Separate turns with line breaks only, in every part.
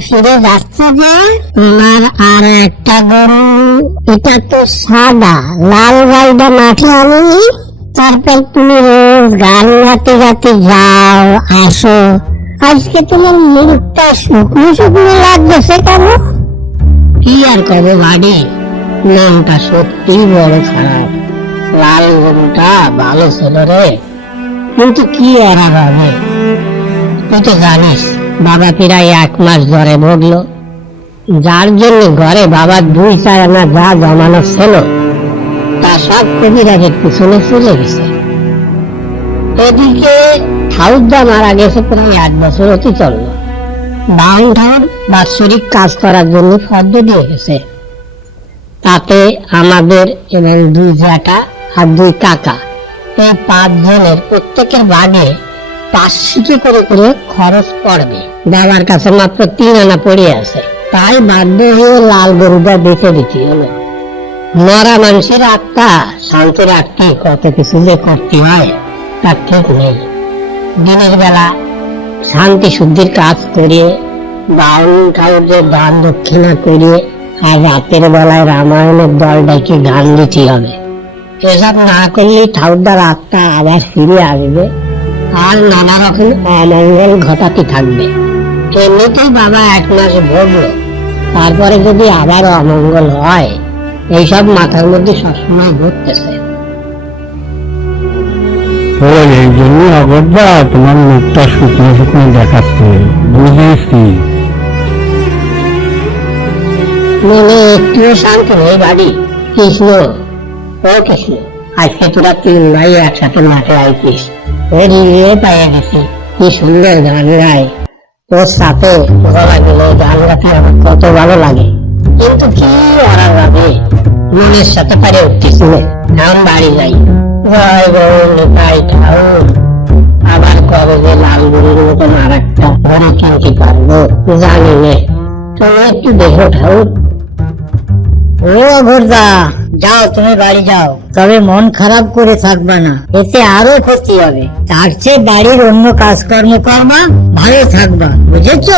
ফিরে যাচ্ছে যে তোমার আর একটা গরু, এটা তো সাদা, লাল গাইটা মাঠে আনি তারপর তুমি রোজ গান গাতে গাতে যাও, আসো। আজকে তোমার মুখটা শুকনো শুকনো লাগতেছে কেন? কি আর কবে বাড়ি? নামটা সত্যি বড় খারাপ। লাল গরুটা ভালো ছিল রে। কিন্তু কি আর হবে? তুই তো জানিস বাবা প্রায় এক মাস ধরে ভুগলো যার জন্য ঘরে বাবার দুই চার আনা যা জমানো ছিল, তা সব কবিরাজের পিছনে চলে গেছে। এদিকে ঠাউদা মারা গেছে প্রায় এক বছর অতি চলল বাউন ঠাউর বাৎসরিক কাজ করার জন্য ফর্দ দিয়ে গেছে। তাতে আমাদের এবং দুই জ্যাঠা আর দুই কাকা, এই পাঁচ জনের প্রত্যেকের ভাগে পাঁচশো করে করে খরচ পড়বে। বাবার কাছে মাত্র তিন আনা পড়ে আছে। তাই বাধ্য হয়ে লাল গরুটা বেঁচে দিতে হলো। মরা মানুষের আত্মা শান্তি রাখতে কত কিছু যে করতে হয় ঠিক নেই। দিনের বেলা শান্তি শুদ্ধির কাজ করে, বাউল দান দক্ষিণা করে, আর রাতের বেলায় রামায়ণের দল ডেকে গান দিতে হবে। এসব না করলে ঠাকুরদার আত্মা আবার ফিরে আসবে। আর নানা রকম অমঙ্গল ঘটাতে থাকবে। এমনিতেই বাবা এক মাস ভোগলো। তারপরে যদি আবার অমঙ্গল হয় এইসব মাথার মধ্যে সবসময় ঘুরতেছে।
এই জন্য অগরদা তোমার মুখটা শুকনো শুকনো দেখাচ্ছে। বুঝেছি
মনে একটুও শান্ত নেই বাড়ি। কৃষ্ণ ও কৃষ্ণ আজকে তোরা তিন ভাই একসাথে মাঠে আইছিস। ওর ইয়ে পাইয়া গেছি কি সুন্দর গান গায় ওর সাথে গলা গেলে গান গাতে আমার কত ভালো লাগে। কিন্তু কি ওরা যাবে? মনের সাথে পারে উঠতেছি না। এখন বাড়ি যাই। জয় গৌর তাই ঠাউর আবার কবে যে লাল গরুর মতন আর একটা ঘরে কিনতে পারব, জানি না। তোমরা একটু দেখো ঠাউর ও ঘোরদা যাও, তুমি বাড়ি যাও। তবে মন খারাপ করে থাকবে না, এতে আরও ক্ষতি হবে। তার চেয়ে বাড়ির অন্য কাজকর্ম করবা, ভালো থাকবা, বুঝেছ?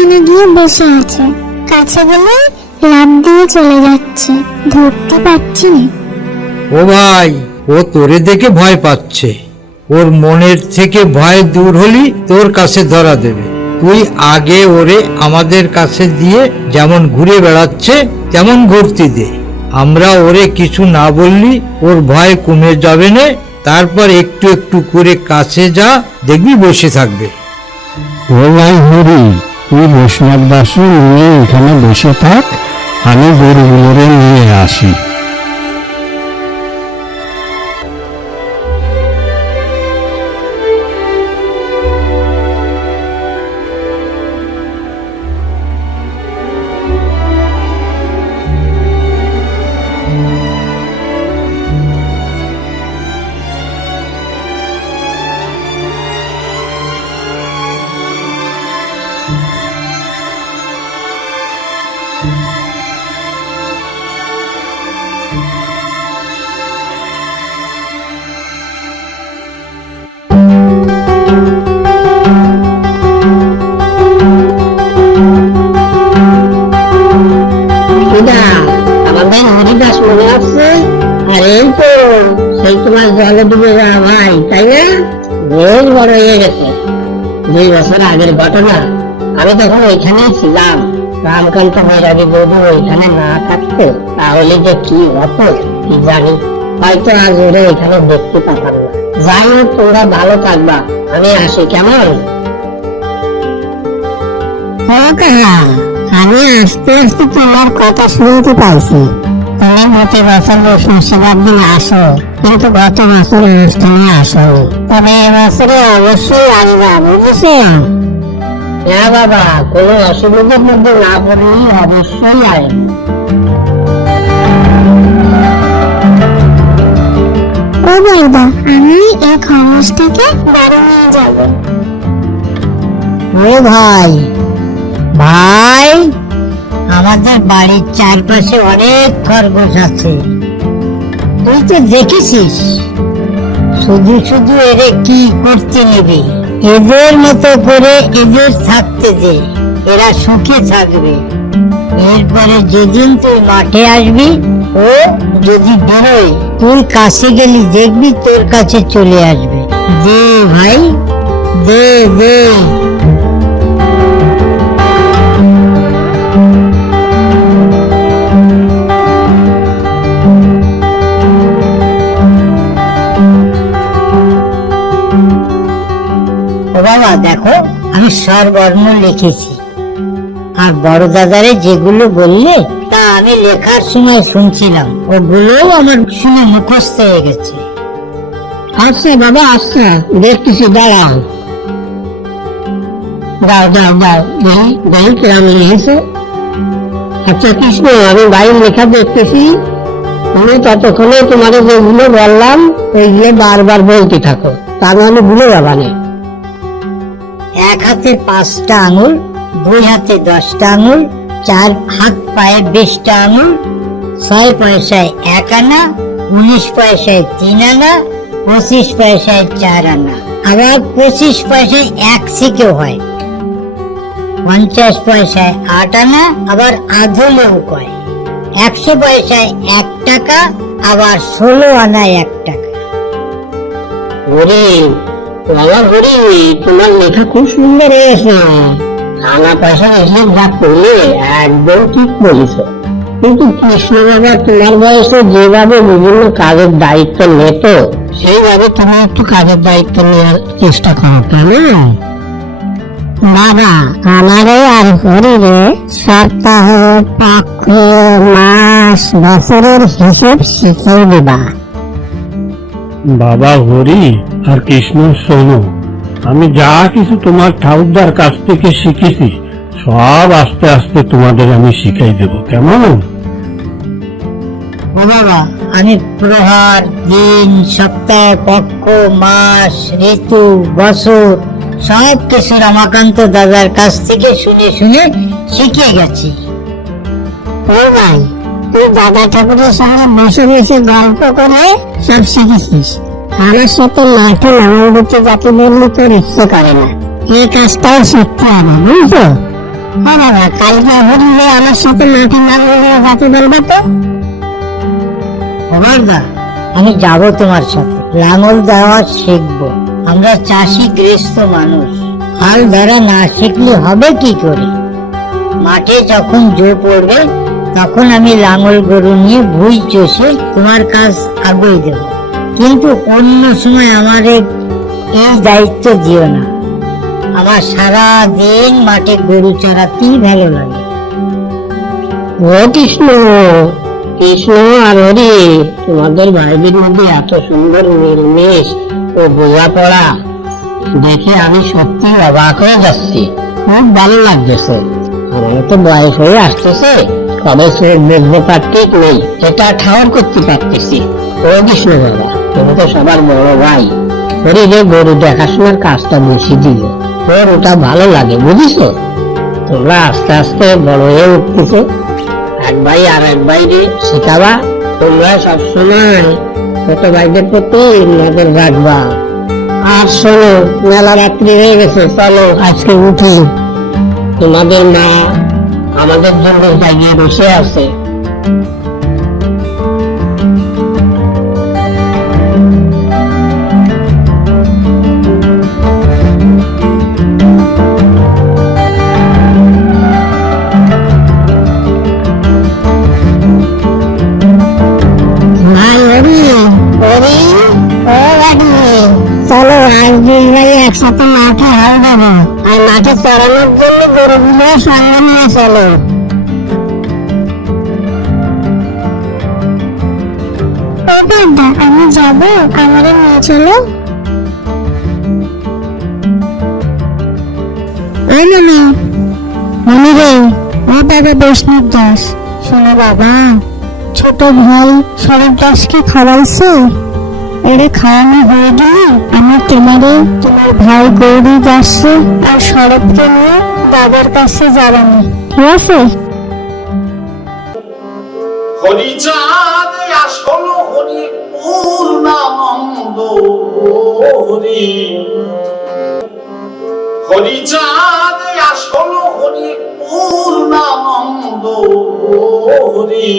ওইখানে গিয়ে বসে আছে। কাছে গেলে লাভ দিয়ে চলে যাচ্ছে। ধরতে পারছি না।
ও ভাই ও তোরে দেখে ভয় পাচ্ছে। ওর মনের থেকে ভয় দূর হলি তোর কাছে ধরা দেবে। তুই আগে ওরে আমাদের কাছে দিয়ে যেমন ঘুরে বেড়াচ্ছে তেমন ঘুরতে দে। আমরা ওরে কিছু না বললি ওর ভয় কমে যাবে না। তারপর একটু একটু করে কাছে যা দেখবি বসে থাকবে।
ও ভাই হরি তুই বৈষ্ণব দাসী নিয়ে এখানে বসে থাক আমি গরুগুলোরে নিয়ে আসি।
সেই তোমার জলে ডুবে যাওয়া ভাই, তাই না? বেশ বড় হয়ে গেছে। দুই বছর আগের ঘটনা, আমি তখন ওইখানেই ছিলাম। রামকান্ত না থাকতো, তাহলে যে কি হতো, কি জানি। হয়তো আজ এখানে দেখতে পাতাম না। যাই হোক, তোমরা ভালো থাকবা। আমি আসি, কেমন? কাকা। আমি আস্তে আস্তে তোমার কথা শুনতে পাইছি। তুমি প্রতি বছর দিন আসো কিন্তু গত বছর অনুষ্ঠানে আসো। তবে এবছরে অবশ্যই আসবা বুঝেছ বাবা কোনো অসুবিধার মধ্যে না অবশ্যই আসবে
আমি এই বাড়ি নিয়ে যাব।
ভাই ভাই আমাদের বাড়ির চারপাশে অনেক খরগোশ আছে। তুই তো দেখেছিস? শুধু শুধু এরে কি করতে নেবে? এদের মতো করে এদের থাকতে দে। এরা সুখে থাকবে। এরপরে যেদিন তুই মাঠে আসবি, ও যদি বেরোয়, তুই কাছে গেলি দেখবি তোর কাছে চলে আসবে। দে ভাই, দে দে। ও বাবা, দেখো, আমি স্বরবর্ণ লিখেছি। আর বড় দাদারে যেগুলো বললে, তা আমি লেখার সময় শুনছিলাম। ওগুলোও আমার শুনে মুখস্থ হয়ে গেছে। আচ্ছা বাবা আচ্ছা দেখতেছি, দাঁড়াও। দাও দাও দাও দেখি কিরাম লিখেছে। আচ্ছা কৃষ্ণ, আমি বাইরে লেখা দেখতেছি। তুমি ততক্ষণে তোমাদের যেগুলো বললাম, ওইগুলো বারবার বলতে থাকো। তা নাহলে ভুলে যাবা না। এক হাতে পাঁচটা আঙুল, দুই হাতে দশটা আঙুল, চার হাত পায়ে বিশটা আঙুল, ছয় পয়সায় এক আনা, উনিশ পয়সায় তিন আনা, পঁচিশ পয়সায় চার আনা। আবার পঁচিশ পয়সায় এক সিকেও হয়। পঞ্চাশ পয়সায় আট আনা, আবার আধুলেও কয়। একশো পয়সায় এক টাকা, আবার ষোলো আনায় এক টাকা। ওরে তোমার লেখা খুব সুন্দর হয়েছে। পয়সা যা করলে একদম ঠিক কিন্তু কৃষ্ণ বাবা, তোমার বয়সে যেভাবে বিভিন্ন কাজের দায়িত্ব নিত, সেইভাবে তুমি একটু কাজের দায়িত্ব নেওয়ার চেষ্টা করো কেমন বাবা আমারে আর হরিরে সপ্তাহ, পক্ষ, মাস, বছরের হিসেব শিখিয়ে দিবা।
বাবা হরি আর কৃষ্ণ শোনো আমি যা কিছু তোমার ঠাকুরদার কাছ থেকে শিখেছি, সব আস্তে আস্তে তোমাদের আমি শিখাই দেব, কেমন?
বাবা, আমি প্রহার, দিন, সপ্তাহ, পক্ষ, মাস, ঋতু, বছর, সব কিছু রমাকান্ত দাদার কাছ থেকে শুনে শুনে শিখে গেছি। ও ভাই দাদা ঠাকুরের সঙ্গে বসে বসে গল্প করে সব শিখেছিস। আমার সাথে মাঠে যাতে বললি তোর ইচ্ছে করে না। এই কাজটাও শিখতে হবে আমি যাব তোমার সাথে। লাঙল দেওয়া শিখব। আমরা চাষি গৃহস্থ মানুষ। হাল ধরা না শিখলে হবে কি করে? মাঠে যখন জো পড়বে তখন আমি লাঙল গরু নিয়ে ভুই চষে তোমার কাজ আগুয়ে দেব। কিন্তু অন্য সময় আমার এই দায়িত্ব দিও না। আমার সারা দিন মাঠে গরু চড়াতেই ভালো লাগে। ও কৃষ্ণ কৃষ্ণ আর হরি, তোমাদের ভাইদের মধ্যে এত সুন্দর মিলমিশ ও বোঝাপড়া দেখে আমি সত্যি অবাক হয়ে যাচ্ছি। খুব ভালো লাগতেছে আমার তো বয়স হয়ে আসতেছে। সে দেখব তার নেই, এটা ঠাওর করতে পারতেছি। ও কৃষ্ণ বাবা, তুমি তো সবার বড় ভাই। যে গরু দেখাশোনার কাজটা বেশি দিল, তোর ওটা ভালো লাগে, বুঝিস? তোমরা আস্তে আস্তে বড় হয়ে উঠতেছো। এক ভাই আর এক ভাইরে শেখাবা। তোমরা সবসময় ছোট ভাইদের প্রতি নজর রাখবা। আর শোনো, মেলা রাত্রি হয়ে গেছে, চলো আজকে উঠি। তোমাদের মা আমাদের জন্য জায়গায় বসে আছে। ভাই হরি হরি ও বাড়ি চলো আজ দুই ভাই একসাথে মাঠে হাল দেবো। আর মাঠে চড়ানোর জন্য গরুগুলো সঙ্গে নিয়ে চলো
আমি যাব? আমারে নিয়ে চলো। ওই মনে মনে রে ও বাবা বৈষ্ণব দাস। শোনো বাবা ছোট ভাই শরৎ দাসকে খাওয়াইছে। এরে খাওয়ানো হয়ে গেলে আমি তোমারে তোমার ভাই গৌরী দাসকে আর শরৎকে নিয়ে বাবার কাছে যাবানি ঠিক আছে
হরিচাঁদ আসল হরি পূর্ণানন্দ হরি। হরিচাঁদ আসল হরি পূর্ণানন্দ হরি।